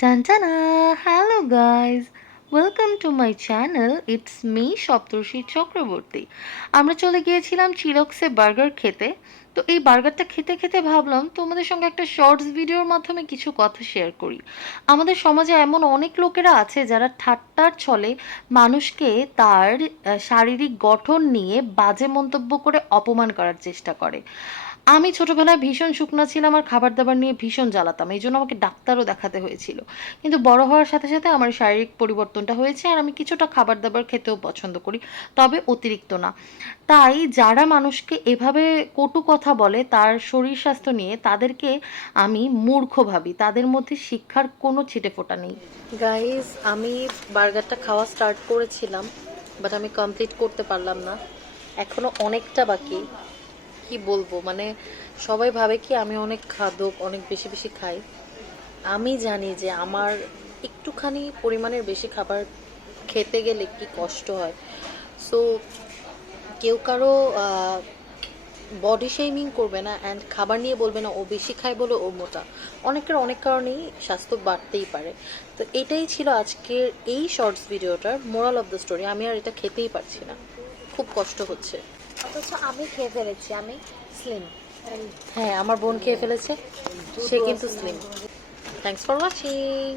টানটানা hello guys welcome to my channel it's me Saptarshi Chakraborty আমরা চলে গিয়েছিলাম চিরক্সে burger খেতে। তো এই বার্গারটা খেতে খেতে ভাবলাম, তোমাদের সঙ্গে একটা শর্টস ভিডিওর মাধ্যমে কিছু কথা শেয়ার করি। আমাদের সমাজে এমন অনেক লোকেরা আছে যারা ঠাট্টার ছলে মানুষকে তার শারীরিক গঠন নিয়ে বাজে মন্তব্য করে অপমান করার চেষ্টা করে। আমি ছোটবেলায় ভীষণ শুকনা ছিলাম আর খাবার দাবার নিয়ে ভীষণ জ্বালাতাম। এই জন্য আমাকে ডাক্তারও দেখাতে হয়েছিল। কিন্তু বড় হওয়ার সাথে সাথে আমার শারীরিক পরিবর্তনটা হয়েছে আর আমি কিছুটা খাবার দাবার খেতেও পছন্দ করি, তবে অতিরিক্ত না। তাই যারা মানুষকে এভাবে কটু কথা বলে তার শরীর স্বাস্থ্য নিয়ে তাদেরকে আমি মূর্খ ভাবি। তাদের মধ্যে শিক্ষার কোনো ছিটে ফোটা নেই। গাইজ আমি বার্গারটা খাওয়া স্টার্ট করেছিলাম বাট আমি কমপ্লিট করতে পারলাম না। এখনও অনেকটা বাকি। কি বলব? মানে সবাই ভাবে কি আমি অনেক খাদক, অনেক বেশি বেশি খাই। আমি জানি যে আমার একটুখানি পরিমাণের বেশি খাবার খেতে গেলে কি কষ্ট হয়। সো কেউ কারও বডি শেমিং করবে না অ্যান্ড খাবার নিয়ে বলবে না, ও বেশি খায় বলে ও মোটা। অনেকের অনেক কারণেই স্বাস্থ্য বাড়তেই পারে। তো এটাই ছিল আজকের এই শর্টস ভিডিওটার মোরাল অফ দ্য স্টোরি আমি আর এটা খেতেই পারছি না। খুব কষ্ট হচ্ছে। অথচ আমি খেয়ে ফেলেছি, আমি স্লিম হ্যাঁ আমার বোন খেয়ে ফেলেছে, সে কিন্তু স্লিম থ্যাংকস ফর ওয়াচিং